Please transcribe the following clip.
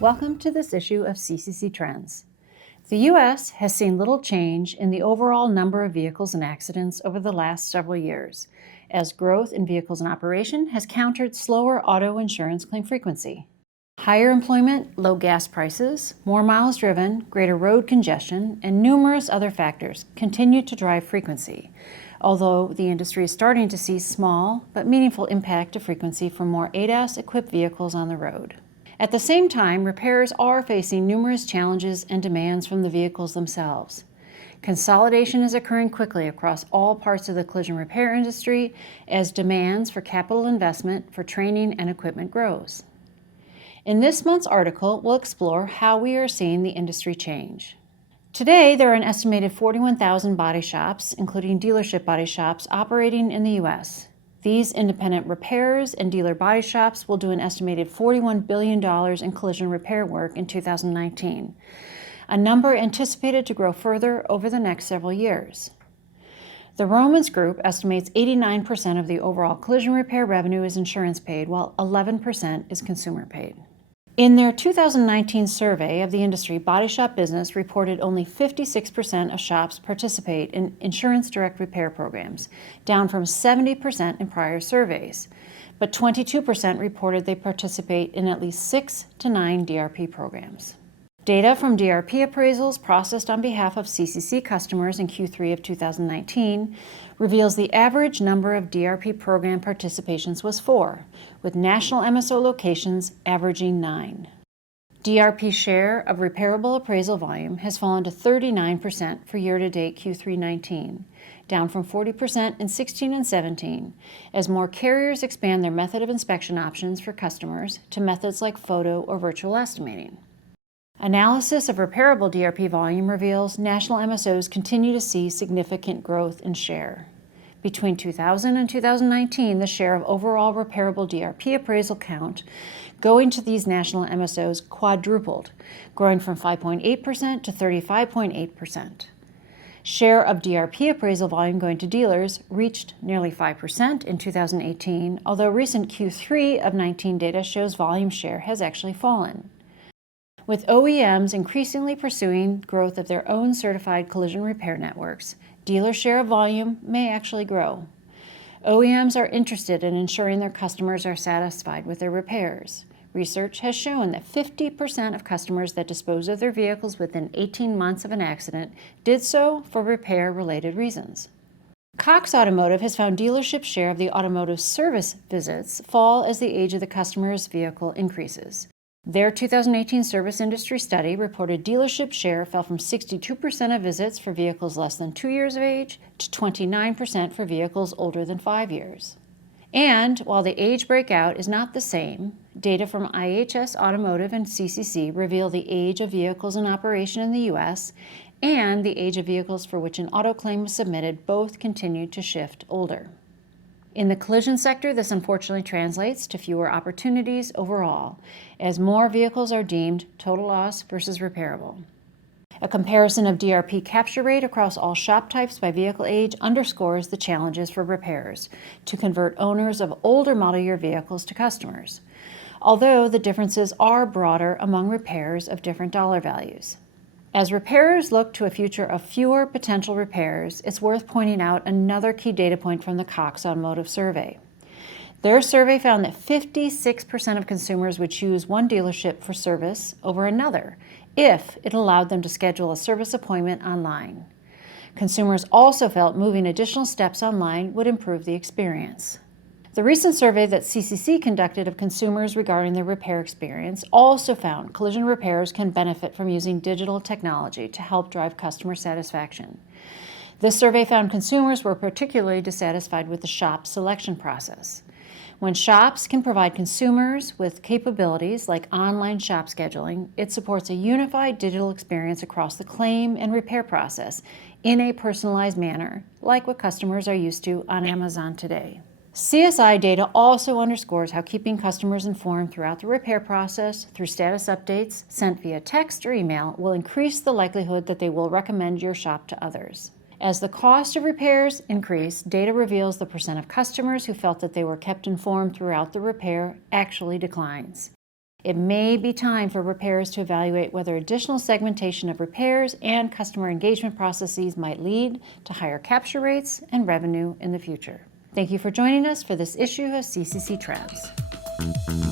Welcome to this issue of CCC Trends. The U.S. has seen little change in the overall number of vehicles and accidents over the last several years, as growth in vehicles in operation has countered slower auto insurance claim frequency. Higher employment, low gas prices, more miles driven, greater road congestion, and numerous other factors continue to drive frequency, although the industry is starting to see small but meaningful impact to frequency from more ADAS-equipped vehicles on the road. At the same time, repairers are facing numerous challenges and demands from the vehicles themselves. Consolidation is occurring quickly across all parts of the collision repair industry as demands for capital investment for training and equipment grows. In this month's article, we'll explore how we are seeing the industry change. Today, there are an estimated 41,000 body shops, including dealership body shops, operating in the U.S. These independent repairers and dealer body shops will do an estimated $41 billion in collision repair work in 2019, a number anticipated to grow further over the next several years. The Romans Group estimates 89% of the overall collision repair revenue is insurance paid, while 11% is consumer paid. In their 2019 survey of the industry, body shop business reported only 56% of shops participate in insurance direct repair programs, down from 70% in prior surveys. But 22% reported they participate in at least 6 to 9 DRP programs. Data from DRP appraisals processed on behalf of CCC customers in Q3 of 2019 reveals the average number of DRP program participations was 4, with national MSO locations averaging 9. DRP share of repairable appraisal volume has fallen to 39% for year-to-date Q3 19, down from 40% in 16 and 17, as more carriers expand their method of inspection options for customers to methods like photo or virtual estimating. Analysis of repairable DRP volume reveals national MSOs continue to see significant growth in share. Between 2000 and 2019, the share of overall repairable DRP appraisal count going to these national MSOs quadrupled, growing from 5.8% to 35.8%. Share of DRP appraisal volume going to dealers reached nearly 5% in 2018, although recent Q3 of 19 data shows volume share has actually fallen. With OEMs increasingly pursuing growth of their own certified collision repair networks, dealer share of volume may actually grow. OEMs are interested in ensuring their customers are satisfied with their repairs. Research has shown that 50% of customers that disposed of their vehicles within 18 months of an accident did so for repair-related reasons. Cox Automotive has found dealership share of the automotive service visits fall as the age of the customer's vehicle increases. Their 2018 service industry study reported dealership share fell from 62% of visits for vehicles less than 2 years of age to 29% for vehicles older than 5 years. And while the age breakout is not the same, data from IHS Automotive and CCC reveal the age of vehicles in operation in the U.S. and the age of vehicles for which an auto claim was submitted both continue to shift older. In the collision sector, this unfortunately translates to fewer opportunities overall, as more vehicles are deemed total loss versus repairable. A comparison of DRP capture rate across all shop types by vehicle age underscores the challenges for repairers to convert owners of older model year vehicles to customers, although the differences are broader among repairers of different dollar values. As repairers look to a future of fewer potential repairs, it's worth pointing out another key data point from the Cox Automotive survey. Their survey found that 56% of consumers would choose one dealership for service over another if it allowed them to schedule a service appointment online. Consumers also felt moving additional steps online would improve the experience. The recent survey that CCC conducted of consumers regarding their repair experience also found collision repairers can benefit from using digital technology to help drive customer satisfaction. This survey found consumers were particularly dissatisfied with the shop selection process. When shops can provide consumers with capabilities like online shop scheduling, it supports a unified digital experience across the claim and repair process in a personalized manner, like what customers are used to on Amazon today. CSI data also underscores how keeping customers informed throughout the repair process through status updates sent via text or email will increase the likelihood that they will recommend your shop to others. As the cost of repairs increase, data reveals the percent of customers who felt that they were kept informed throughout the repair actually declines. It may be time for repairers to evaluate whether additional segmentation of repairs and customer engagement processes might lead to higher capture rates and revenue in the future. Thank you for joining us for this issue of CCC Trends.